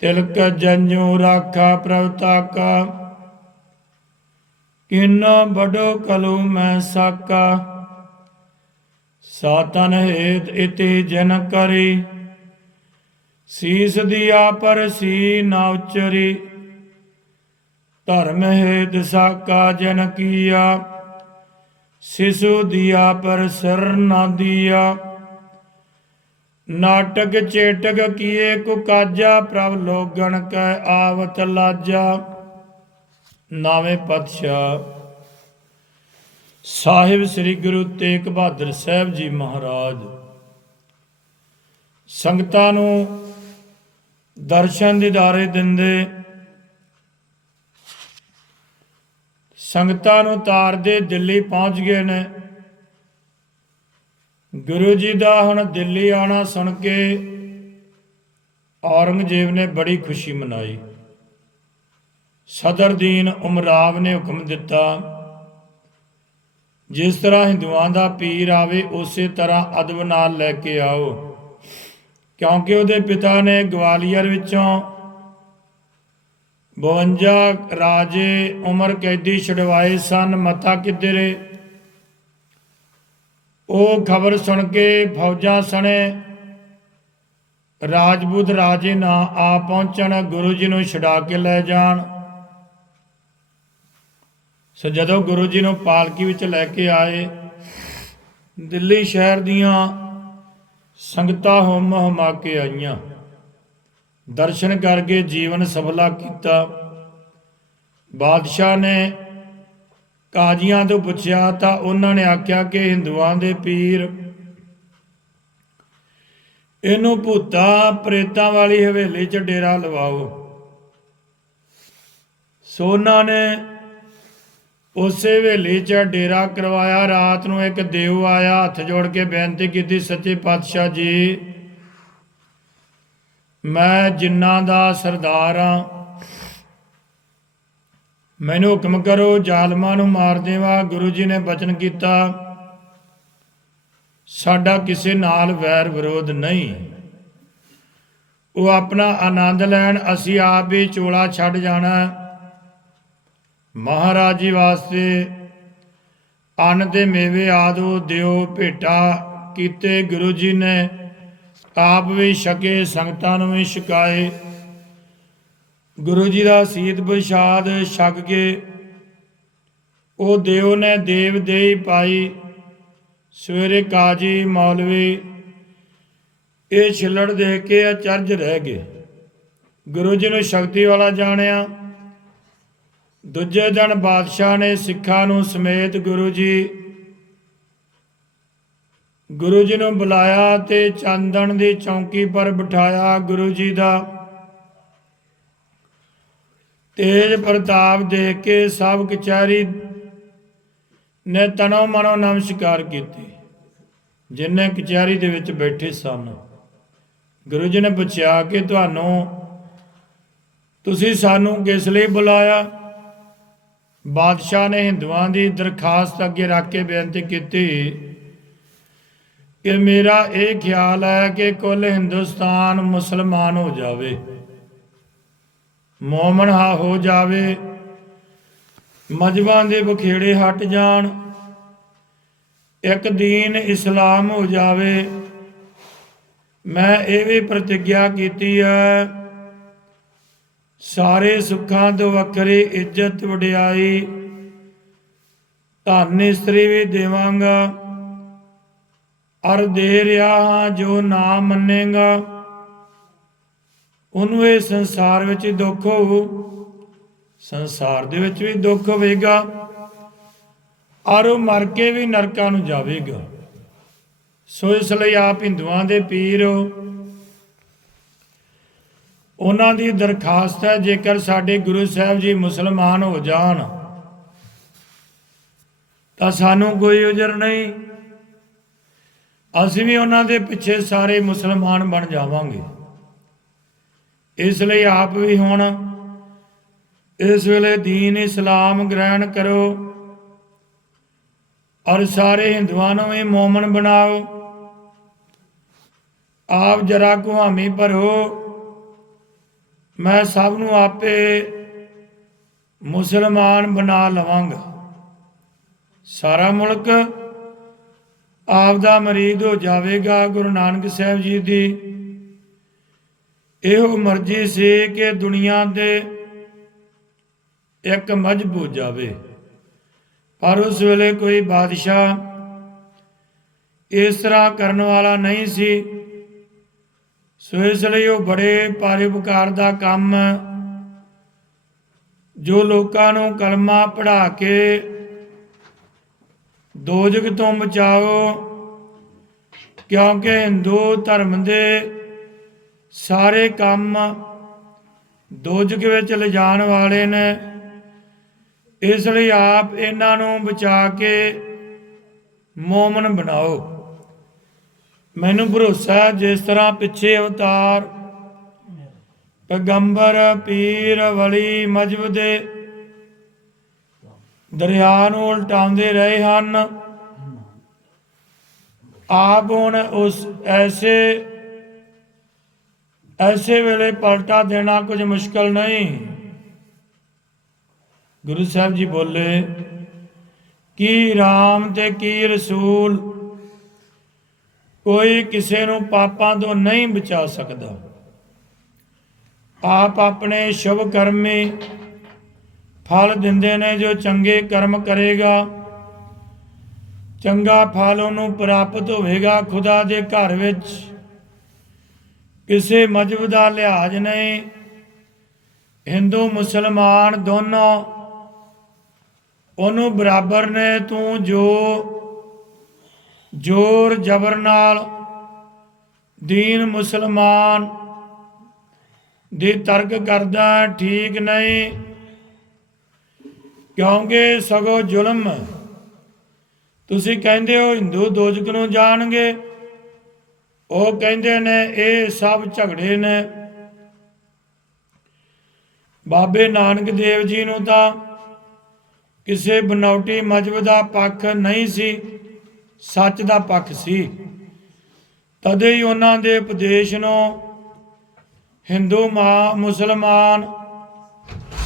ਤਿਲਕ ਜੰਜੂ ਰਾਖਾ ਪ੍ਰਭ ਤਾਕਾ ਕਿਨ ਬੜੋ ਕਲੂ ਮੈਂ ਸਾਕਾ। ਸਾਤਨ ਹੇਤ ਇति ਜਨ ਕਰੀ। ਸੀਸ ਦਿਆ ਪਰ ਸੀ ਨਾ ਉਚਰੀ। ਧਰਮ ਹੇਤ ਸਾਕਾ ਜਨ ਕੀਆ। ਸਿਸੂ ਦਿਆ ਪਰ ਸਿਰ ਨਾ ਦਿਆ। ਨਾਟਕ ਚੇਟਕ ਕੀਏ ਕੁ ਕਾਜਾ, ਪ੍ਰਭ ਲੋਗਣ ਕੈ ਆਵਤ ਲਾਜਾ। ਨਾਵੇਂ ਪਤਸ਼ਾਹ, ਸਾਹਿਬ ਸ੍ਰੀ ਗੁਰੂ ਤੇਗ ਬਹਾਦਰ ਸਾਹਿਬ ਜੀ ਮਹਾਰਾਜ, ਸੰਗਤਾਂ ਨੂੰ ਦਰਸ਼ਨ ਦਿਦਾਰੇ ਦਿੰਦੇ, ਸੰਗਤਾਂ ਨੂੰ ਤਾਰਦੇ ਦਿੱਲੀ ਪਹੁੰਚ ਗਏ ਨੇ। ਗੁਰੂ ਜੀ ਦਾ ਹੁਣ ਦਿੱਲੀ ਆਣਾ ਸੁਣ ਕੇ ਔਰੰਗਜ਼ੇਬ ਨੇ ਬੜੀ ਖੁਸ਼ੀ ਮਨਾਈ। ਸਦਰ ਦੀਨ ਉਮਰਾਵ ਨੇ ਹੁਕਮ ਦਿੱਤਾ, ਜਿਸ ਤਰ੍ਹਾਂ ਹਿੰਦੂਆਂ ਦਾ ਪੀਰ ਆਵੇ, ਉਸੇ ਤਰ੍ਹਾਂ ਅਦਬ ਨਾਲ ਲੈ ਕੇ ਆਓ। ਕਿਉਂਕਿ ਉਹਦੇ ਪਿਤਾ ਨੇ ਗਵਾਲੀਅਰ ਵਿੱਚੋਂ 52 ਰਾਜੇ ਉਮਰ ਕੈਦੀ ਛਡਵਾਏ ਸਨ ਮਤਾ ਕਿੱਧਰੇ ਉਹ ਖਬਰ ਸੁਣ ਕੇ ਫੌਜਾਂ ਸਣੇ, ਰਾਜਪੂਤ ਰਾਜੇ ਨਾ ਆ ਪਹੁੰਚਣ, ਗੁਰੂ ਜੀ ਨੂੰ ਛਡਾ ਕੇ ਲੈ ਜਾਣ। ਸੋ ਜਦੋਂ ਗੁਰੂ ਜੀ ਨੂੰ ਪਾਲਕੀ ਵਿੱਚ ਲੈ ਕੇ ਆਏ, ਦਿੱਲੀ ਸ਼ਹਿਰ ਦੀਆਂ ਸੰਗਤਾਂ ਹੁਮ ਹਮਾ ਕੇ ਆਈਆਂ। ਦਰਸ਼ਨ ਕਰਕੇ ਜੀਵਨ ਸਫਲਾ ਕੀਤਾ। ਬਾਦਸ਼ਾਹ ਨੇ ਕਾਜੀਆਂ ਤੋਂ ਪੁੱਛਿਆ ਤਾਂ ਉਹਨਾਂ ਨੇ ਆਖਿਆ ਕਿ ਹਿੰਦੂਆਂ ਦੇ ਪੀਰ ਇਹਨੂੰ ਭੂਤਾਂ, ਪ੍ਰੇਤਾਂ ਵਾਲੀ ਹਵੇਲੀ 'ਚ ਡੇਰਾ ਲਵਾਓ। ਸੋਨਾ ਨੇ ਉਸੇ ਹਵੇਲੀ 'ਚ ਡੇਰਾ ਕਰਵਾਇਆ। ਰਾਤ ਨੂੰ ਇੱਕ ਦੇਵ ਆਇਆ, ਹੱਥ ਜੋੜ ਕੇ ਬੇਨਤੀ ਕੀਤੀ, ਸੱਚੇ ਪਾਤਸ਼ਾਹ ਜੀ, ਮੈਂ ਜਿੰਨਾਂ ਦਾ ਸਰਦਾਰ ਹਾਂ ਮੈਨੂੰ ਹੁਕਮ ਕਰੋ, ਜ਼ਾਲਮਾਂ ਨੂੰ ਮਾਰ ਦੇਵਾ। ਗੁਰੂ ਜੀ ਨੇ ਬਚਨ ਕੀਤਾ, ਸਾਡਾ ਕਿਸੇ ਨਾਲ ਵੈਰ ਵਿਰੋਧ ਨਹੀਂ। ਉਹ ਆਪਣਾ ਆਨੰਦ ਲੈਣ, ਅਸੀਂ ਆਪ ਵੀ ਚੋਲਾ ਛੱਡ ਜਾਣਾ। ਮਹਾਰਾਜ ਜੀ ਵਾਸਤੇ ਅੰਨ ਤੇ ਮੇਵੇ ਆਦੋ ਦਿਓ, ਭੇਟਾ ਕੀਤੇ। ਗੁਰੂ ਜੀ ਨੇ ਆਪ ਵੀ ਛਕੇ, ਸੰਗਤਾਂ ਨੂੰ ਵੀ ਛਕਾਏ। ਗੁਰੂ ਜੀ ਦਾ ਸੀਤ ਪ੍ਰਸ਼ਾਦ ਛਕ ਕੇ ਉਹ ਦੇਵ ਨੇ ਦੇਵ ਦੇਈ ਪਾਈ, ਸਵੇਰੇ ਕਾਜੀ ਮੌਲਵੀ, ਇਹ ਛਿੱਲੜ ਦੇ ਕੇ ਅਚਰਜ ਰਹਿ ਗਏ। ਗੁਰੂ ਜੀ ਨੂੰ ਸ਼ਕਤੀ ਵਾਲਾ ਜਾਣਿਆ। ਦੂਜੇ ਦਿਨ ਬਾਦਸ਼ਾਹ ਨੇ ਸਿੱਖਾਂ ਨੂੰ ਸਮੇਤ ਗੁਰੂ ਜੀ ਗੁਰੂ ਜੀ ਨੂੰ ਬੁਲਾਇਆ ਤੇ ਚੰਦਨ ਦੀ ਚੌਂਕੀ ਪਰ ਬਿਠਾਇਆ ਗੁਰੂ ਜੀ ਦਾ। ਤੇਜ ਪ੍ਰਤਾਪ ਦੇਖ ਕੇ ਸਭ ਕਚਹਿਰੀ ਨੇ ਤਨੋ ਮਨੋ ਨਮਸਕਾਰ ਕੀਤੀ। ਜਿਨ੍ਹਾਂ ਕਚਹਿਰੀ ਦੇ ਵਿੱਚ ਬੈਠੇ ਸਨ, ਗੁਰੂ ਜੀ ਨੇ ਪੁੱਛਿਆ ਕਿ ਤੁਹਾਨੂੰ, ਤੁਸੀਂ ਸਾਨੂੰ ਕਿਸ ਲਈ ਬੁਲਾਇਆ? ਬਾਦਸ਼ਾਹ ਨੇ ਹਿੰਦੂਆਂ ਦੀ ਦਰਖਾਸਤ ਅੱਗੇ ਰੱਖ ਕੇ ਬੇਨਤੀ ਕੀਤੀ ਕਿ ਮੇਰਾ ਇਹ ਖਿਆਲ ਹੈ ਕਿ ਕੁੱਲ ਹਿੰਦੁਸਤਾਨ ਮੁਸਲਮਾਨ ਹੋ ਜਾਵੇ। ਮੂਮਨ ਹਾ ਹੋ ਜਾਵੇ, ਮਜਬਾਂ ਦੇ ਬਖੇੜੇ ਹਟ ਜਾਣ, ਇੱਕ ਦੀਨ ਇਸਲਾਮ ਹੋ ਜਾਵੇ। ਮੈਂ ਇਹ ਵੀ ਪ੍ਰਤੀਗਿਆ ਕੀਤੀ ਹੈ ਸਾਰੇ ਸੁੱਖਾਂ ਤੋਂ ਵੱਖਰੀ ਇੱਜ਼ਤ ਵਡਿਆਈ, ਧਨ ਇਸਤਰੀ ਵੀ ਦੇਵਾਂਗਾ, ਅਰ ਦੇ ਰਿਹਾ ਹਾਂ ਜੋ ਨਾ ਮੰਨੇਗਾ। ਉਹਨੂੰ ਇਹ ਸੰਸਾਰ ਵਿੱਚ ਦੁੱਖ ਹੋਊ, ਸੰਸਾਰ ਦੇ ਵਿੱਚ ਵੀ ਦੁੱਖ ਹੋਵੇਗਾ, ਔਰ ਉਹ ਮਰ ਕੇ ਵੀ ਨਰਕਾਂ ਨੂੰ ਜਾਵੇਗਾ। ਸੋ ਇਸ ਲਈ ਆਪ ਹਿੰਦੂਆਂ ਦੇ ਪੀਰ ਹੋ। ਉਹਨਾਂ ਦੀ ਦਰਖਾਸਤ ਹੈ, ਜੇਕਰ ਸਾਡੇ ਗੁਰੂ ਸਾਹਿਬ ਜੀ ਮੁਸਲਮਾਨ ਹੋ ਜਾਣ, ਤਾਂ ਸਾਨੂੰ ਕੋਈ ਉਜਰ ਨਹੀਂ। ਅਸੀਂ ਵੀ ਉਹਨਾਂ ਦੇ ਪਿੱਛੇ ਸਾਰੇ ਮੁਸਲਮਾਨ ਬਣ ਜਾਵਾਂਗੇ। ਇਸ ਲਈ ਆਪ ਵੀ ਹੁਣ ਇਸ ਵੇਲੇ ਦੀਨ ਇਸਲਾਮ ਗ੍ਰਹਿਣ ਕਰੋ ਔਰ ਸਾਰੇ ਹਿੰਦੂਆਂ ਨੂੰ ਵੀ ਮੂਮਨ ਬਣਾਓ। ਆਪ ਜਰਾ ਕੁਹਾਮੀ ਭਰੋ। ਮੈਂ ਸਭ ਨੂੰ ਆਪੇ ਮੁਸਲਮਾਨ ਬਣਾ ਲਵਾਂਗਾ। ਸਾਰਾ ਮੁਲਕ ਆਪ ਦਾ ਮਰੀਦ ਹੋ ਜਾਵੇਗਾ ਗੁਰੂ ਨਾਨਕ ਸਾਹਿਬ ਜੀ ਦੀ। ਇਹੋ ਮਰਜ਼ੀ ਸੀ ਕਿ ਦੁਨੀਆ ਦੇ ਇੱਕ ਮਜਬ ਹੋ ਜਾਵੇ। ਪਰ ਉਸ ਵੇਲੇ ਕੋਈ ਬਾਦਸ਼ਾਹ ਇਸ ਤਰ੍ਹਾਂ ਕਰਨ ਵਾਲਾ ਨਹੀਂ ਸੀ। ਸੋ ਇਸ ਲਈ ਉਹ ਬੜੇ ਪਰਉਪਕਾਰ ਦਾ ਕੰਮ ਜੋ ਲੋਕਾਂ ਨੂੰ ਕਲਮਾ ਪੜ੍ਹਾ ਕੇ ਦੋਜਗ ਤੋਂ ਬਚਾਓ, ਕਿਉਂਕਿ ਹਿੰਦੂ ਧਰਮ ਦੇ ਸਾਰੇ ਕੰਮ ਦੋਜਕ ਵਿੱਚ ਲਿਜਾਣ ਵਾਲੇ ਨੇ। ਇਸ ਲਈ ਆਪ ਇਹਨਾਂ ਨੂੰ ਬਚਾ ਕੇ ਮੋਮਨ ਬਣਾਓ। ਮੈਨੂੰ ਭਰੋਸਾ ਹੈ, ਜਿਸ ਤਰ੍ਹਾਂ ਪਿੱਛੇ ਅਵਤਾਰ ਪੈਗੰਬਰ ਪੀਰ ਵਲੀ ਮਜਬ ਦੇ ਦਰਿਆ ਨੂੰ ਉਲਟਾਉਂਦੇ ਰਹੇ ਹਨ, ਆਪ ਹੁਣ ਉਸ ਐਸੇ ਐਸੇ ਵੇਲੇ ਪਲਟਾ ਦੇਣਾ ਕੁਝ ਮੁਸ਼ਕਲ ਨਹੀਂ। ਗੁਰੂ ਸਾਹਿਬ ਜੀ ਬੋਲੇ, ਕੀ RAM ਤੇ ਕੀ ਰਸੂਲ, ਕੋਈ ਕਿਸੇ ਨੂੰ ਪਾਪਾਂ ਤੋਂ ਨਹੀਂ ਬਚਾ ਸਕਦਾ। ਆਪ ਆਪਣੇ ਸ਼ੁਭ ਕਰਮੇ ਫਲ ਦਿੰਦੇ ਨੇ ਜੋ ਚੰਗੇ ਕਰਮ ਕਰੇਗਾ। ਚੰਗਾ ਫਲ ਉਹਨੂੰ ਪ੍ਰਾਪਤ ਹੋਵੇਗਾ ਖੁਦਾ ਦੇ ਘਰ ਵਿੱਚ। ਕਿਸੇ ਮਜਬ ਦਾ ਲਿਹਾਜ਼ ਨਹੀਂ। ਹਿੰਦੂ, ਮੁਸਲਮਾਨ ਦੋਨੋਂ, ਉਹਨੂੰ ਬਰਾਬਰ ਨੇ ਤੂੰ ਜੋ, ਜ਼ੋਰ ਜ਼ਬਰ ਨਾਲ ਦੀਨ ਮੁਸਲਮਾਨ ਦੀ ਤਰਕ ਕਰਦਾ ਠੀਕ ਨਹੀਂ। ਕਿਉਂਕਿ ਸਗੋਂ ਜ਼ੁਲਮ, ਤੁਸੀਂ ਕਹਿੰਦੇ ਹੋ ਹਿੰਦੂ ਦੋਜਕ ਨੂੰ ਜਾਣਗੇ। ਉਹ ਕਹਿੰਦੇ ਨੇ, ਇਹ ਸਭ ਝਗੜੇ ਨੇ। ਬਾਬੇ ਨਾਨਕ ਦੇਵ ਜੀ ਨੂੰ ਤਾਂ ਕਿਸੇ ਬਨੌਟੀ ਮਜਬ ਦਾ ਪੱਖ ਨਹੀਂ ਸੀ, ਸੱਚ ਦਾ ਪੱਖ ਸੀ। ਤਦੇ ਹੀ ਉਹਨਾਂ ਦੇ ਉਪਦੇਸ਼ ਨੂੰ ਹਿੰਦੂ ਮਾ, ਮੁਸਲਮਾਨ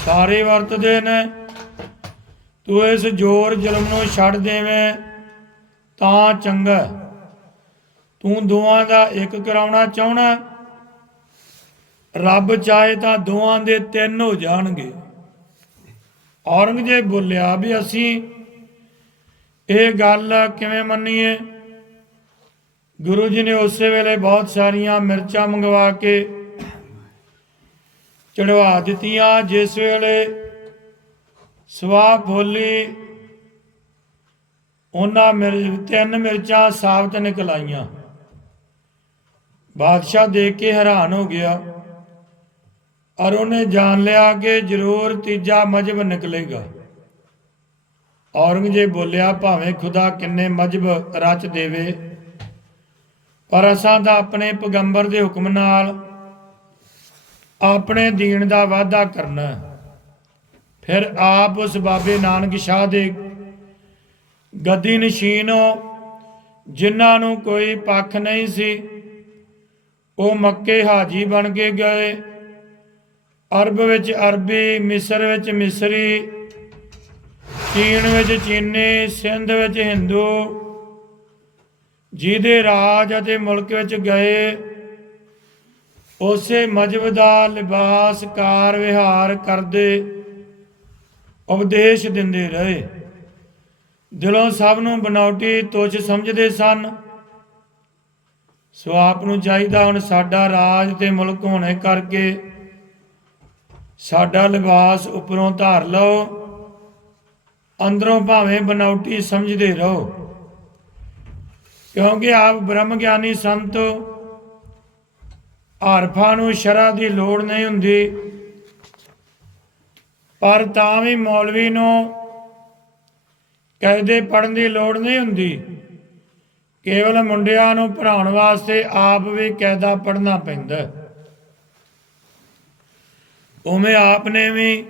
ਸਾਰੇ ਵਰਤਦੇ ਨੇ। ਤੂੰ ਇਸ ਜ਼ੋਰ ਜ਼ੁਲਮ ਨੂੰ ਛੱਡ ਦੇਵੇਂ ਤਾਂ ਚੰਗਾ। ਤੂੰ ਦੋਵਾਂ ਦਾ ਇੱਕ ਕਰਾਉਣਾ ਚਾਹਣਾ? ਰੱਬ ਚਾਹੇ ਤਾਂ ਦੋਵਾਂ ਦੇ ਤਿੰਨ ਹੋ ਜਾਣਗੇ। ਔਰੰਗਜ਼ੇਬ ਬੋਲਿਆ, ਵੀ ਅਸੀਂ ਇਹ ਗੱਲ ਕਿਵੇਂ ਮੰਨੀਏ? ਗੁਰੂ ਜੀ ਨੇ ਉਸੇ ਵੇਲੇ ਬਹੁਤ ਸਾਰੀਆਂ ਮਿਰਚਾਂ ਮੰਗਵਾ ਕੇ ਚੜਵਾ ਦਿੱਤੀਆਂ। ਜਿਸ ਵੇਲੇ ਸਵਾ ਫੋਲੀ, ਉਹਨਾਂ ਮਿਰ, ਤਿੰਨ ਮਿਰਚਾਂ ਸਾਬਤ ਨਿਕਲਾਈਆਂ। ਬਾਦਸ਼ਾਹ ਦੇਖ ਕੇ ਹੈਰਾਨ ਹੋ ਗਿਆ। ਔਰ ਉਹਨੇ ਜਾਣ ਲਿਆ ਕਿ ਜ਼ਰੂਰ ਤੀਜਾ ਮਜਬ ਨਿਕਲੇਗਾ। ਔਰੰਗਜ਼ੇਬ ਬੋਲਿਆ, ਭਾਵੇਂ ਖੁਦਾ ਕਿੰਨੇ ਮਜਬ ਰਚ ਦੇਵੇ, ਪਰ ਅਸਾਂ ਤਾਂ ਆਪਣੇ ਪੈਗੰਬਰ ਦੇ ਹੁਕਮ ਨਾਲ ਆਪਣੇ ਦੀਨ ਦਾ ਵਾਅਦਾ ਕਰਨਾ ਫਿਰ ਆਪ ਉਸ ਬਾਬੇ ਨਾਨਕ ਸ਼ਾਹ ਦੇ ਗੱਦੀ ਨਸ਼ੀਨੋ ਜਿਨ੍ਹਾਂ ਨੂੰ ਕੋਈ ਪੱਖ ਨਹੀਂ ਸੀ ਉਹ ਮੱਕੇ ਹਾਜੀ ਬਣ ਕੇ ਗਏ। ਅਰਬ ਵਿੱਚ ਅਰਬੀ, ਮਿਸਰ ਵਿੱਚ ਮਿਸਰੀ, ਚੀਨ ਵਿੱਚ ਚੀਨੀ, ਸਿੰਧ ਵਿੱਚ ਹਿੰਦੂ, ਜਿਹਦੇ ਰਾਜ ਅਤੇ ਮੁਲਕ ਵਿੱਚ ਗਏ। ਉਸੇ ਮਜਬ ਦਾ ਲਿਬਾਸ ਕਾਰ ਵਿਹਾਰ ਕਰਦੇ ਉਪਦੇਸ਼ ਦਿੰਦੇ ਰਹੇ। ਦਿਲੋਂ ਸਭ ਨੂੰ ਬਨਾਵਟੀ ਤੁਛ ਸਮਝਦੇ ਸਨ। ਸੋ ਆਪ ਨੂੰ ਚਾਹੀਦਾ ਹੁਣ ਸਾਡਾ ਰਾਜ ਤੇ ਮੁਲਕ ਹੋਣੇ ਕਰਕੇ ਸਾਡਾ ਲਿਬਾਸ ਉੱਪਰੋਂ ਧਾਰ ਲਓ, ਅੰਦਰੋਂ ਭਾਵੇਂ ਬਨਾਵਟੀ ਸਮਝਦੇ ਰਹੋ। ਕਿਉਂਕਿ ਆਪ ਬ੍ਰਹਮ ਗਿਆਨੀ ਸੰਤ ਆਰਫਾਂ ਨੂੰ ਸ਼ਰਾ ਦੀ ਲੋੜ ਨਹੀਂ ਹੁੰਦੀ, ਪਰ ਤਾਂ ਵੀ ਮੌਲਵੀ ਨੂੰ ਕਾਇਦੇ ਪੜਨ ਦੀ ਲੋੜ ਨਹੀਂ ਹੁੰਦੀ। ਕੇਵਲ ਮੁੰਡਿਆਂ ਨੂੰ ਪੜਾਉਣ ਵਾਸਤੇ ਆਪ ਵੀ ਕਾਇਦਾ ਪੜਨਾ ਪੈਂਦਾ ਉਵੇਂ ਆਪ ਨੇ ਵੀ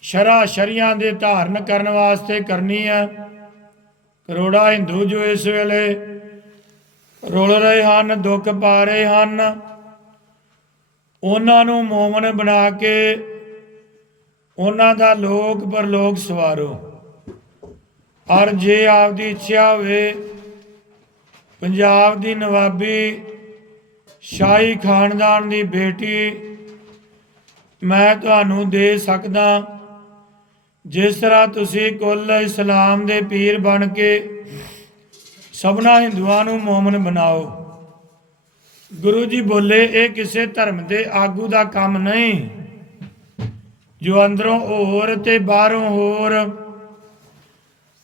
ਸ਼ਰਾ ਸ਼ਰੀਆਂ ਦੇ ਧਾਰਨ ਕਰਨ ਵਾਸਤੇ ਕਰਨੀ ਹੈ। ਕਰੋੜਾ ਹਿੰਦੂ ਜੋ ਇਸ ਵੇਲੇ ਰੁਲ ਰਹੇ ਹਨ, ਦੁੱਖ ਪਾ ਰਹੇ ਹਨ। ਉਹਨਾਂ ਨੂੰ ਮੋਮਨ ਬਣਾ ਕੇ ਉਹਨਾਂ ਦਾ ਲੋਕ ਪਰਲੋਕ ਸਵਾਰੋ। ਔਰ ਜੇ ਆਪਦੀ ਇੱਛਾ ਹੋਵੇ ਪੰਜਾਬ ਦੀ ਨਵਾਬੀ ਸ਼ਾਹੀ ਖਾਨਦਾਨ ਦੀ ਬੇਟੀ ਮੈਂ ਤੁਹਾਨੂੰ ਦੇ ਸਕਦਾ, ਜਿਸ ਤਰ੍ਹਾਂ ਤੁਸੀਂ ਕੁੱਲ ਇਸਲਾਮ ਦੇ ਪੀਰ ਬਣ ਕੇ ਸਭਨਾ ਹਿੰਦੂਆਂ ਨੂੰ ਮੋਮਨ ਬਣਾਓ। ਗੁਰੂ ਜੀ ਬੋਲੇ, ਇਹ ਕਿਸੇ ਧਰਮ ਦੇ ਆਗੂ ਦਾ ਕੰਮ ਨਹੀਂ। ਜੋ ਅੰਦਰੋਂ ਹੋਰ ਤੇ ਬਾਹਰੋਂ ਹੋਰ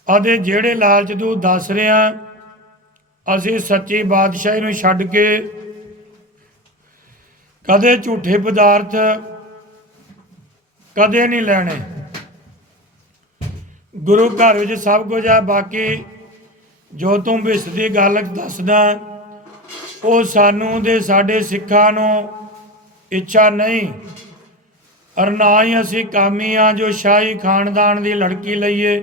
ਅਤੇ ਜਿਹੜੇ ਲਾਲਚ ਤੂੰ ਦੱਸ ਰਿਹਾ ਅਸੀਂ ਸੱਚੀ ਬਾਦਸ਼ਾਹੀ ਨੂੰ ਛੱਡ ਕੇ ਕਦੇ ਝੂਠੇ ਪਦਾਰਥ ਕਦੇ ਨਹੀਂ ਲੈਣੇ। ਗੁਰੂ ਘਰ ਵਿੱਚ ਸਭ ਕੁਝ ਹੈ ਬਾਕੀ ਜੋ ਤੂੰ ਵਿਸ ਦੀ ਗੱਲ ਦੱਸਦਾ, ਉਹ ਸਾਨੂੰ ਦੇ ਸਾਡੇ ਸਿੱਖਾਂ ਨੂੰ ਇੱਛਾ ਨਹੀਂ। ਔਰ ਨਾ ਹੀ ਅਸੀਂ ਕਾਮੀ ਆ ਜੋ ਸ਼ਾਹੀ ਖਾਨਦਾਨ ਦੀ ਲੜਕੀ ਲਈਏ।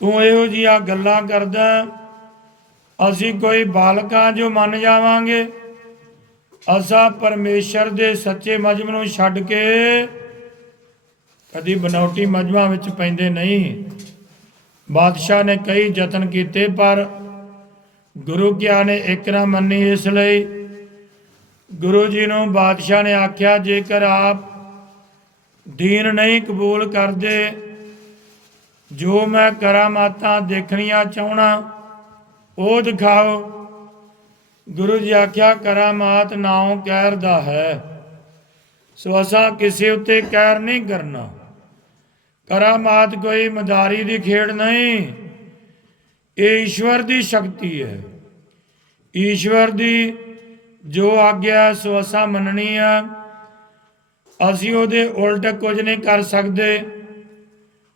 ਤੂੰ ਇਹੋ ਜਿਹੀਆਂ ਗੱਲਾਂ ਕਰਦਾ ਅਸੀਂ ਕੋਈ ਬਾਲਕਾਂ ਜੋ ਮੰਨ ਜਾਵਾਂਗੇ। ਅਸਾਂ ਪਰਮੇਸ਼ਰ ਦੇ ਸੱਚੇ ਮਜਮ ਨੂੰ ਛੱਡ ਕੇ ਕਦੀ ਬਨੌਟੀ ਮਜਮਾਂ ਵਿੱਚ ਪੈਂਦੇ ਨਹੀਂ। ਬਾਦਸ਼ਾਹ ਨੇ ਕਈ ਯਤਨ ਕੀਤੇ, ਪਰ ਗੁਰੂ ਕਿਆ ਨੇ ਇੱਕ ਨਾ ਮੰਨੀ ਇਸ ਲਈ। ਗੁਰੂ ਜੀ ਨੂੰ ਬਾਦਸ਼ਾਹ ਨੇ ਆਖਿਆ, ਜੇਕਰ ਆਪ ਦੀਨ ਨਹੀਂ ਕਬੂਲ ਕਰਦੇ, ਜੋ ਮੈਂ ਕਰਾਮਾਤਾਂ ਦੇਖਣੀਆਂ ਚਾਹਣਾ ਉਹ ਦਿਖਾਓ ਗੁਰੂ ਜੀ ਆਖਿਆ, ਕਰਾਮਾਤ ਨਾਉ ਕਹਿਰ ਦਾ ਹੈ। ਸੋ ਅਸਾਂ ਕਿਸੇ ਉੱਤੇ ਕਹਿਰ ਨਹੀਂ ਕਰਨਾ। ਕਰਾਮਾਤ ਕੋਈ ਮਦਾਰੀ ਦੀ ਖੇਡ ਨਹੀਂ। ਇਹ ਈਸ਼ਵਰ ਦੀ ਸ਼ਕਤੀ ਹੈ। ਈਸ਼ਵਰ ਦੀ ਜੋ ਆਗਿਆ ਸੋ ਅਸਾਂ ਮੰਨਣੀ ਆ। ਅਸੀਂ ਉਹਦੇ ਉਲਟ ਕੁਝ ਨਹੀਂ ਕਰ ਸਕਦੇ।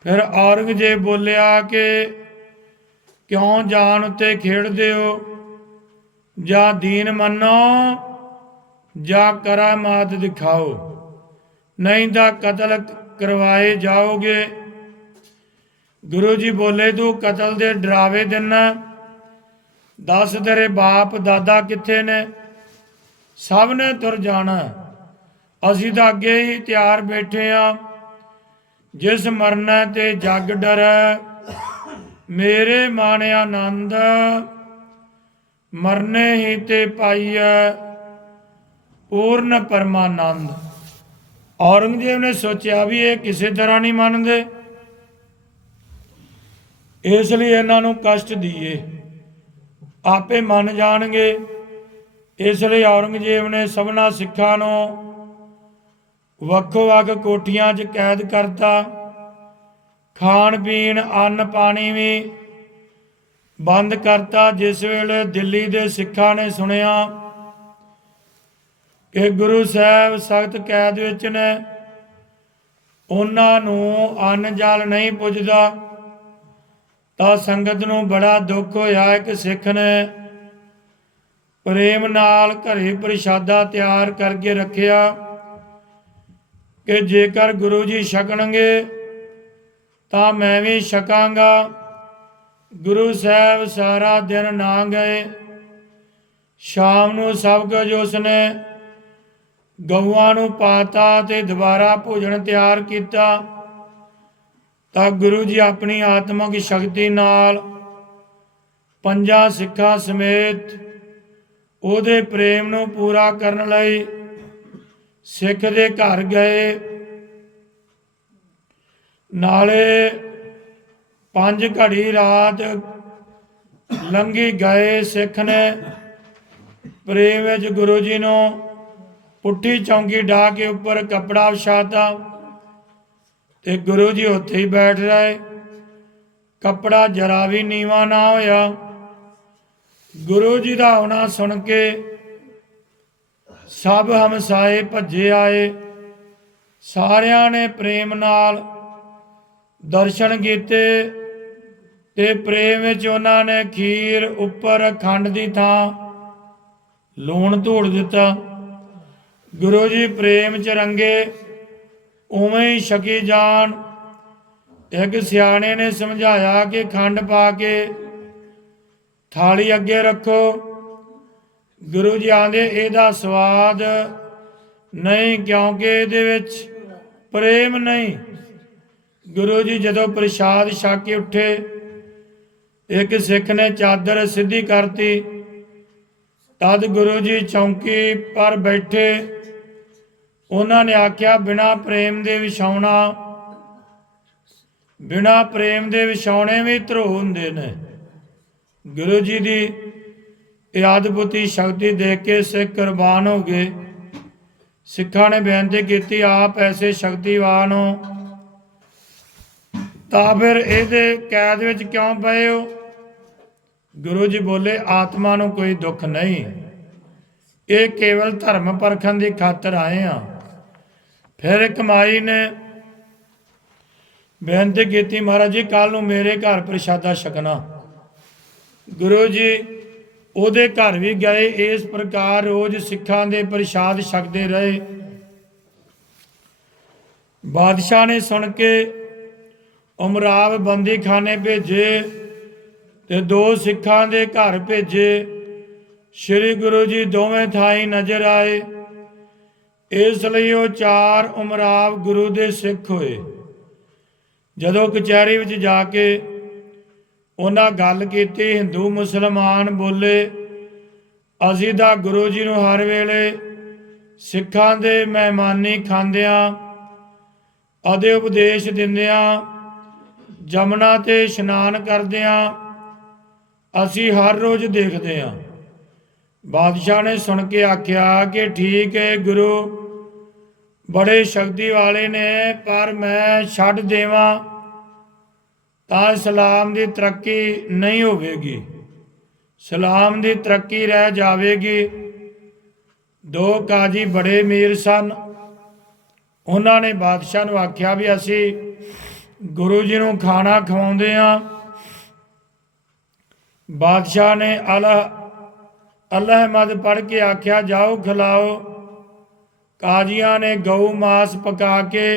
ਫਿਰ ਔਰੰਗਜ਼ੇਬ ਬੋਲਿਆ ਕਿ ਕਿਉਂ ਜਾਨ ਉੱਤੇ ਖੇਡਦੇ ਹੋ ਜਾਂ ਦੀਨ ਮੰਨੋ? ਜਾਂ ਕਰਾਮਾਤ ਦਿਖਾਓ? ਨਹੀਂ ਤਾਂ ਕਤਲ ਕਰਵਾਏ ਜਾਓਗੇ। ਗੁਰੂ ਜੀ ਬੋਲੇ, ਤੂੰ ਕਤਲ ਦੇ ਡਰਾਵੇ ਦਿਨਾ। ਦੱਸ ਤੇਰੇ ਬਾਪ ਦਾਦਾ ਕਿੱਥੇ ਨੇ? ਸਭ ਨੇ ਤੁਰ ਜਾਣਾ। ਅਸੀਂ ਤਾਂ ਅੱਗੇ ਹੀ ਤਿਆਰ ਬੈਠੇ ਆ। ਜਿਸ ਮਰਨਾ ਤੇ ਜਗ ਡਰੈ ਮੇਰੇ ਮਨ ਆਨੰਦ, ਮਰਨੇ ਹੀ ਤੇ ਪਾਈਐ ਪੂਰਨ ਪਰਮਾਨੰਦ। ਔਰੰਗਜ਼ੇਬ ਨੇ ਸੋਚਿਆ ਵੀ ਇਹ ਕਿਸੇ ਤਰ੍ਹਾਂ ਨਹੀਂ ਮੰਨਦੇ। ਇਸ ਲਈ ਇਹਨਾਂ ਨੂੰ ਕਸ਼ਟ ਦਈਏ ਆਪੇ ਮੰਨ ਜਾਣਗੇ। ਇਸ ਲਈ ਔਰੰਗਜ਼ੇਬ ਨੇ ਸਭਨਾ ਸਿੱਖਾਂ ਨੂੰ ਵੱਖੋ ਵੱਖ ਕੋਠੀਆਂ 'ਚ ਕੈਦ ਕਰਤਾ। ਖਾਣ ਪੀਣ, ਅੰਨ ਪਾਣੀ ਵੀ ਬੰਦ ਕਰਤਾ, ਜਿਸ ਵੇਲੇ ਦਿੱਲੀ ਦੇ ਸਿੱਖਾਂ ਨੇ ਸੁਣਿਆ ਕਿ ਗੁਰੂ ਸਾਹਿਬ ਸਖਤ ਕੈਦ ਵਿੱਚ ਨੇ, ਉਹਨਾਂ ਨੂੰ ਅੰਨ ਜਲ ਨਹੀਂ ਪੁੱਜਦਾ, ਤਾਂ ਸੰਗਤ ਨੂੰ ਬੜਾ ਦੁੱਖ ਹੋਇਆ। ਕਿ ਸਿੱਖ ਨੇ ਪ੍ਰੇਮ ਨਾਲ ਘਰੇ ਪ੍ਰਸ਼ਾਦਾ ਤਿਆਰ ਕਰਕੇ ਰੱਖਿਆ ਕਿ ਜੇਕਰ ਗੁਰੂ ਜੀ ਛਕਣਗੇ ਤਾਂ ਮੈਂ ਵੀ ਛਕਾਂਗਾ। ਗੁਰੂ ਸਾਹਿਬ ਸਾਰਾ ਦਿਨ ਨਾ ਗਏ ਸ਼ਾਮ ਨੂੰ ਸਭ ਕੁਝ ਉਸਨੇ ਗਊਆਂ ਨੂੰ ਪਾਤਾ ਤੇ ਦੁਬਾਰਾ ਭੋਜਨ ਤਿਆਰ ਕੀਤਾ। ਤਾਂ ਗੁਰੂ ਜੀ ਆਪਣੀ ਆਤਮਿਕ ਸ਼ਕਤੀ ਨਾਲ ਪੰਜਾਂ ਸਿੱਖਾਂ ਸਮੇਤ ਉਹਦੇ ਪ੍ਰੇਮ ਨੂੰ ਪੂਰਾ ਕਰਨ ਲਈ ਸਿੱਖ ਦੇ ਘਰ ਗਏ। ਨਾਲੇ ਪੰਜ ਘੜੀ ਰਾਤ ਲੰਗੀ ਗਏ ਸਿੱਖ ਨੇ। ਪ੍ਰੇਮ ਵਿੱਚ ਗੁਰੂ ਜੀ ਨੂੰ ਪੁੱਠੀ ਚੌਂਕੀ ਢਾ ਕੇ ਉੱਪਰ ਕਪੜਾ ਵਿਛਾਤਾ ਤੇ ਗੁਰੂ ਜੀ ਉੱਥੇ ਹੀ ਬੈਠ ਰਹੇ। ਕਪੜਾ ਜਰਾ ਵੀ ਨੀਵਾ ਨਾ ਹੋਇਆ। ਗੁਰੂ ਜੀ ਦਾ ਆਉਣਾ ਸੁਣ ਕੇ ਸਭ ਹਮਸਾਏ ਭੱਜੇ ਆਏ। ਸਾਰਿਆਂ ਨੇ ਪ੍ਰੇਮ ਨਾਲ ਦਰਸ਼ਨ ਕੀਤੇ ਤੇ ਪ੍ਰੇਮ ਵਿੱਚ ਉਹਨਾਂ ਨੇ ਖੀਰ ਉੱਪਰ ਖੰਡ ਦੀ ਥਾਂ ਲੂਣ ਧੂੜ ਦਿੱਤਾ। ਗੁਰੂ ਜੀ ਪ੍ਰੇਮ ਚ ਰੰਗੇ, ਉਵੇਂ ਹੀ ਛਕੀ ਜਾਣ। ਇੱਕ ਸਿਆਣੇ ਨੇ ਸਮਝਾਇਆ ਕਿ ਖੰਡ ਪਾ ਕੇ ਥਾਲੀ ਅੱਗੇ ਰੱਖੋ। ਗੁਰੂ ਜੀ ਆਂਦੇ, ਇਹਦਾ ਸਵਾਦ ਨਹੀਂ ਕਿਉਂਕਿ ਇਹਦੇ ਵਿੱਚ ਪ੍ਰੇਮ ਨਹੀਂ। ਗੁਰੂ ਜੀ ਜਦੋਂ ਪ੍ਰਸ਼ਾਦ ਛਕ ਕੇ ਉੱਠੇ, ਇੱਕ ਸਿੱਖ ਨੇ ਚਾਦਰ ਸਿੱਧੀ ਕਰਤੀ। ਤਦ ਗੁਰੂ ਜੀ ਚੌਂਕੀ ਪਰ ਬੈਠੇ। ਉਹਨਾਂ ਨੇ ਆਖਿਆ, ਬਿਨਾ ਪ੍ਰੇਮ ਦੇ ਵਿਛਾਉਣਾ, ਬਿਨਾ ਪ੍ਰੇਮ ਦੇ ਵਿਛਾਉਣੇ ਵੀ ਧਰੋ ਹੁੰਦੇ ਨੇ। ਗੁਰੂ ਜੀ ਦੀ ਇਹ ਸ਼ਕਤੀ ਦੇਖ ਕੇ ਸਿੱਖ ਕੁਰਬਾਨ ਹੋ ਗਏ। ਸਿੱਖਾਂ ਨੇ ਬੇਨਤੀ ਕੀਤੀ, ਆਪ ਐਸੇ ਸ਼ਕਤੀਵਾਨ ਹੋ ਤਾਂ ਫਿਰ ਇਹਦੇ ਕੈਦ ਵਿੱਚ ਕਿਉਂ ਪਏ ਹੋ? ਗੁਰੂ ਜੀ ਬੋਲੇ, ਆਤਮਾ ਨੂੰ ਕੋਈ ਦੁੱਖ ਨਹੀਂ। ਇਹ ਕੇਵਲ ਧਰਮ ਪਰਖਣ ਦੀ ਖਾਤਰ ਆਏ ਆ ਫਿਰ ਇੱਕ ਮਾਈ ਨੇ ਬੇਨਤੀ ਕੀਤੀ, ਮਹਾਰਾਜ ਜੀ ਕੱਲ ਨੂੰ ਮੇਰੇ ਘਰ ਪ੍ਰਸ਼ਾਦਾ ਛਕਣਾ। ਗੁਰੂ ਜੀ, ਉਹਦੇ ਘਰ ਵੀ ਗਏ, ਇਸ ਪ੍ਰਕਾਰ ਰੋਜ਼ ਸਿੱਖਾਂ ਦੇ ਪ੍ਰਸ਼ਾਦ ਛਕਦੇ ਰਹੇ। ਬਾਦਸ਼ਾਹ ਨੇ ਸੁਣ ਕੇ ਉਮਰਾਵ ਬੰਦੀਖਾਨੇ ਭੇਜੇ ਤੇ ਦੋ ਸਿੱਖਾਂ ਦੇ ਘਰ ਭੇਜੇ। ਸ੍ਰੀ ਗੁਰੂ ਜੀ ਦੋਵੇਂ ਥਾਈ ਨਜ਼ਰ ਆਏ। ਇਸ ਲਈ ਉਹ ਚਾਰ ਉਮਰਾਵ ਗੁਰੂ ਦੇ ਸਿੱਖ ਹੋਏ। ਜਦੋਂ ਕਚਹਿਰੀ ਵਿੱਚ ਜਾ ਕੇ ਉਹਨਾਂ ਗੱਲ ਕੀਤੀ, ਹਿੰਦੂ, ਮੁਸਲਮਾਨ ਬੋਲੇ, ਅਸੀਂ ਤਾਂ ਗੁਰੂ ਜੀ ਨੂੰ ਹਰ ਵੇਲੇ ਸਿੱਖਾਂ ਦੇ ਮਹਿਮਾਨੀ ਖਾਂਦਿਆਂ ਆਦੇ ਉਪਦੇਸ਼ ਦਿੰਦਿਆਂ ਜਮਨਾ ਤੇ ਇਸ਼ਨਾਨ ਕਰਦਿਆਂ ਅਸੀਂ ਹਰ ਰੋਜ਼ ਦੇਖਦੇ ਹਾਂ ਬਾਦਸ਼ਾਹ ਨੇ ਸੁਣ ਕੇ ਆਖਿਆ ਕਿ ਠੀਕ ਹੈ ਗੁਰੂ, ਬੜੇ ਸ਼ਕਤੀ ਵਾਲੇ ਨੇ, ਪਰ ਮੈਂ ਛੱਡ ਦੇਵਾਂ, ਤਾਂ ਇਸਲਾਮ ਦੀ ਤਰੱਕੀ ਨਹੀਂ ਹੋਵੇਗੀ। ਇਸਲਾਮ ਦੀ ਤਰੱਕੀ ਰਹਿ ਜਾਵੇਗੀ। ਦੋ ਕਾਜੀ ਬੜੇ ਮੀਰ ਸਨ। ਉਹਨਾਂ ਨੇ ਬਾਦਸ਼ਾਹ ਨੂੰ ਆਖਿਆ ਵੀ ਅਸੀਂ ਗੁਰੂ ਜੀ ਨੂੰ ਖਾਣਾ ਖਵਾਉਂਦੇ ਆ ਬਾਦਸ਼ਾਹ ਨੇ ਅਲਹ ਅਲਹਮਦ ਪੜ ਕੇ ਆਖਿਆ, ਜਾਓ, ਖਿਲਾਓ। ਕਾਜੀਆਂ ਨੇ ਗਊ ਮਾਸ ਪਕਾ ਕੇ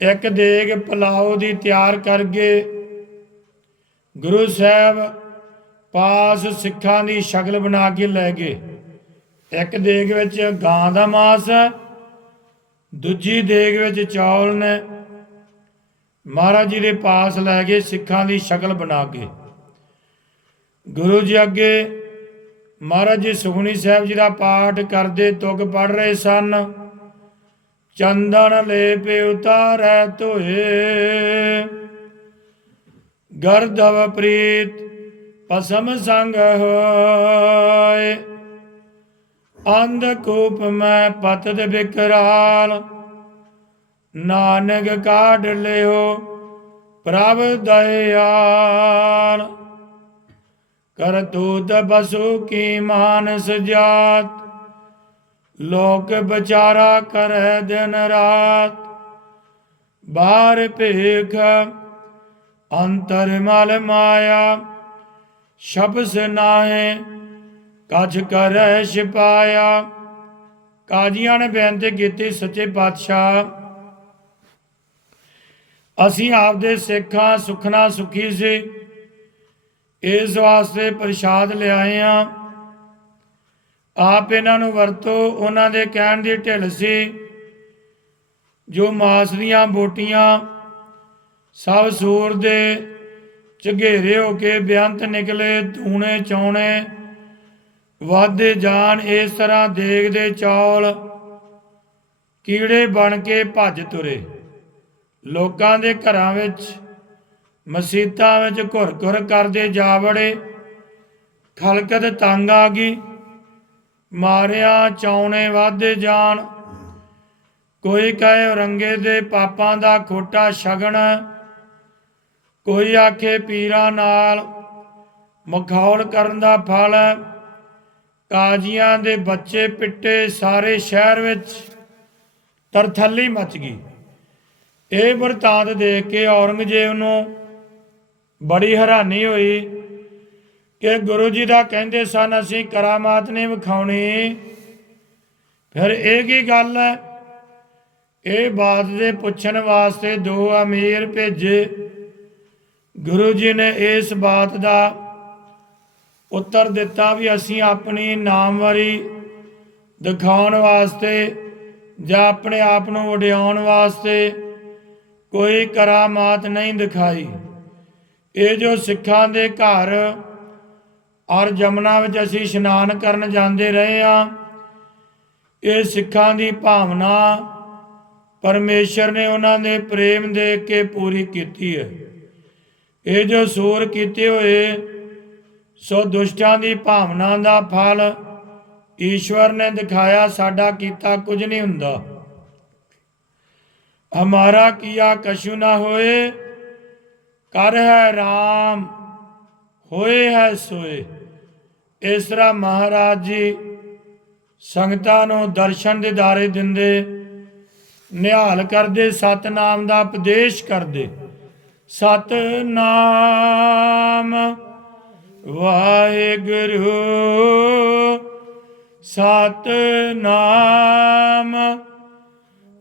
ਇੱਕ ਦੇਗ ਪਲਾਓ ਦੀ ਤਿਆਰ ਕਰਕੇ ਗੁਰੂ ਸਾਹਿਬ ਪਾਸ ਸਿੱਖਾਂ ਦੀ ਸ਼ਕਲ ਬਣਾ ਕੇ ਲੈ ਗਏ। ਇੱਕ ਦੇਗ ਵਿੱਚ ਗਾਂ ਦਾ ਮਾਸ ਹੈ ਦੂਜੀ ਦੇਗ ਵਿੱਚ ਚੌਲ ਨੇ। ਮਹਾਰਾਜ ਜੀ ਦੇ ਪਾਸ ਲੈ ਗਏ, ਸਿੱਖਾਂ ਦੀ ਸ਼ਕਲ ਬਣਾ ਕੇ। ਗੁਰੂ ਜੀ ਅੱਗੇ ਮਹਾਰਾਜ ਜੀ ਸੁਖਣੀ ਸਾਹਿਬ ਜੀ ਦਾ ਪਾਠ ਕਰਦੇ ਤੁਕ ਪੜ ਰਹੇ ਸਨ। ਚੰਦਨ ਲੇਪੇ ਉਤਾਰੈ ਧੋਏ। ਗਰਦਵ ਪ੍ਰੀਤ ਪਸਮ ਸੰਗ ਹੋਏ। ਅੰਧ ਕੂਪ ਮੈਂ ਪਤਤ ਬਿਕਰਾਲ। ਨਾਨਕ ਕਾਢ ਲਿਓ ਪ੍ਰਭ ਦਇਆਲ। ਕਰਤੂਤ ਬਸੂ ਕੀ ਮਾਨਸ ਜਾਤ, ਲੋਕ ਵਿਚਾਰਾ ਕਰੈ ਦਿਨ ਰਾਤ। ਬਾਹਰ ਭੇਖ, ਅੰਤਰ ਮਲ ਮਾਇਆ, ਸ਼ਬਸ ਨਾਹੇ, ਕਛ ਕਰੈ ਛਿਪਾਇਆ। ਕਾਜੀਆਂ ਨੇ ਬੇਨਤੀ ਕੀਤੀ, ਸੱਚੇ ਪਾਤਸ਼ਾਹ ਅਸੀਂ ਆਪਦੇ ਸਿੱਖਾਂ ਸੁਖਨਾ ਸੁਖੀ ਸੀ। ਇਸ ਵਾਸਤੇ ਪ੍ਰਸ਼ਾਦ ਲਿਆਏ ਆ। ਆਪ ਇਹਨਾਂ ਨੂੰ ਵਰਤੋ, ਉਹਨਾਂ ਦੇ ਕਹਿਣ ਦੀ ਢਿੱਲ ਸੀ। ਜੋ ਮਾਸ ਦੀਆਂ ਬੋਟੀਆਂ ਸਭ ਸੂਰ ਦੇ ਝਗੇਰੇ ਹੋ ਕੇ ਬਿਆੰਤ ਨਿਕਲੇ, ਧੂਣੇ ਚੌਣੇ ਵਾਦੇ ਜਾਣ, ਇਸ ਤਰ੍ਹਾਂ ਦੇਖਦੇ ਚੌਲ ਕੀੜੇ ਬਣ ਕੇ ਭੱਜ ਤੁਰੇ। ਲੋਕਾਂ ਦੇ ਘਰਾਂ ਵਿੱਚ ਮਸੀਤਾਂ ਵਿੱਚ ਘੁਰ ਘੁਰ ਕਰਦੇ ਜਾ ਵੜੇ ਖਲਕਤ ਤੰਗ ਆ ਗਈ, ਮਾਰਿਆ ਚੌਣੇ ਵਾਦੇ ਜਾਣ, ਕੋਈ ਕਹੇ ਔਰੰਗੇ ਦੇ ਪਾਪਾਂ ਦਾ ਖੋਟਾ ਸ਼ਗਨ ਕੋਈ ਆਖੇ ਪੀਰਾਂ ਨਾਲ ਮਖੌਲ ਕਰਨ ਦਾ ਫਲ, ਕਾਜੀਆਂ ਦੇ ਬੱਚੇ ਪਿੱਟੇ ਸਾਰੇ ਸ਼ਹਿਰ ਵਿੱਚ, ਤਰਥੱਲੀ ਮਚ ਗਈ। ਇਹ ਵਰਤਾਂਤ ਦੇਖ ਕੇ ਔਰੰਗਜ਼ੇਬ ਨੂੰ ਬੜੀ ਹੈਰਾਨੀ ਹੋਈ ਕਿ ਗੁਰੂ ਜੀ ਦਾ ਕਹਿੰਦੇ ਸਨ, ਅਸੀਂ ਕਰਾਮਾਤ ਨਹੀਂ ਵਿਖਾਉਣੀ। ਫਿਰ ਇਹ ਕੀ ਗੱਲ ਹੈ? ਇਹ ਬਾਤ ਦੇ ਪੁੱਛਣ ਵਾਸਤੇ ਦੋ ਅਮੀਰ ਭੇਜੇ। ਗੁਰੂ ਜੀ ਨੇ ਇਸ ਬਾਤ ਦਾ ਉੱਤਰ ਦਿੱਤਾ ਵੀ ਅਸੀਂ ਆਪਣੀ ਨਾਮਵਰੀ ਦਿਖਾਉਣ ਵਾਸਤੇ ਜਾਂ ਆਪਣੇ ਆਪ ਨੂੰ ਵਡਿਆਉਣ ਵਾਸਤੇ ਕੋਈ ਕਰਾਮਾਤ ਨਹੀਂ ਦਿਖਾਈ। ਇਹ ਜੋ ਸਿੱਖਾਂ ਦੇ ਘਰ ਔਰ ਜਮਨਾ ਵਿੱਚ ਅਸੀਂ ਇਸ਼ਨਾਨ ਕਰਨ ਜਾਂਦੇ ਰਹੇ ਆ ਇਹ ਸਿੱਖਾਂ ਦੀ ਭਾਵਨਾ ਪਰਮੇਸ਼ਰ ਨੇ ਉਹਨਾਂ ਦੇ ਪ੍ਰੇਮ ਦੇ ਕੇ ਪੂਰੀ ਕੀਤੀ ਹੈ। ਇਹ ਜੋ ਸੂਰ ਕੀਤੇ ਹੋਏ, ਸੋ ਦੁਸ਼ਟਾਂ ਦੀ ਭਾਵਨਾ ਦਾ ਫਲ ਈਸ਼ਵਰ ਨੇ ਦਿਖਾਇਆ, ਸਾਡਾ ਕੀਤਾ ਕੁਝ ਨਹੀਂ ਹੁੰਦਾ। ਹਮਾਰਾ ਕੀਆ ਕਸ਼ੂ ਨਾ ਹੋਏ, ਕਰ ਹੈ RAM ਹੋਏ ਹੈ ਸੋਏ। ਇਸ ਤਰ੍ਹਾਂ ਮਹਾਰਾਜ ਜੀ ਸੰਗਤਾਂ ਨੂੰ ਦਰਸ਼ਨ ਦੇ ਦਾਰੇ ਦਿੰਦੇ, ਨਿਹਾਲ ਕਰਦੇ, ਸਤਨਾਮ ਦਾ ਉਪਦੇਸ਼ ਕਰਦੇ। ਸਤਨਾਮ ਵਾਹਿਗੁਰੂ, ਸਤਨਾਮ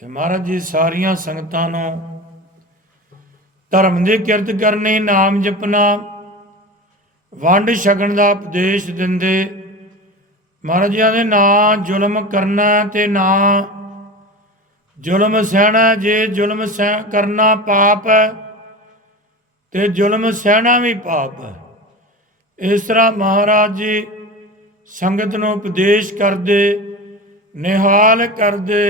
ਤੇ ਮਹਾਰਾਜ ਜੀ ਸਾਰੀਆਂ ਸੰਗਤਾਂ ਨੂੰ ਧਰਮ ਦੀ ਕਿਰਤ ਕਰਨੀ, ਨਾਮ ਜਪਣਾ, ਵੰਡ ਛਕਣ ਦਾ ਉਪਦੇਸ਼ ਦਿੰਦੇ। ਮਹਾਰਾਜ ਜੀ ਦੇ ਨਾਂ ਜ਼ੁਲਮ ਕਰਨਾ ਤੇ ਨਾ ਜ਼ੁਲਮ ਸਹਿਣਾ। ਜੇ ਜ਼ੁਲਮ ਸਹਿ ਕਰਨਾ ਪਾਪ ਹੈ, ਤੇ ਜ਼ੁਲਮ ਸਹਿਣਾ ਵੀ ਪਾਪ ਹੈ। ਇਸ ਤਰ੍ਹਾਂ ਮਹਾਰਾਜ ਜੀ ਸੰਗਤ ਨੂੰ ਉਪਦੇਸ਼ ਕਰਦੇ ਨਿਹਾਲ ਕਰਦੇ।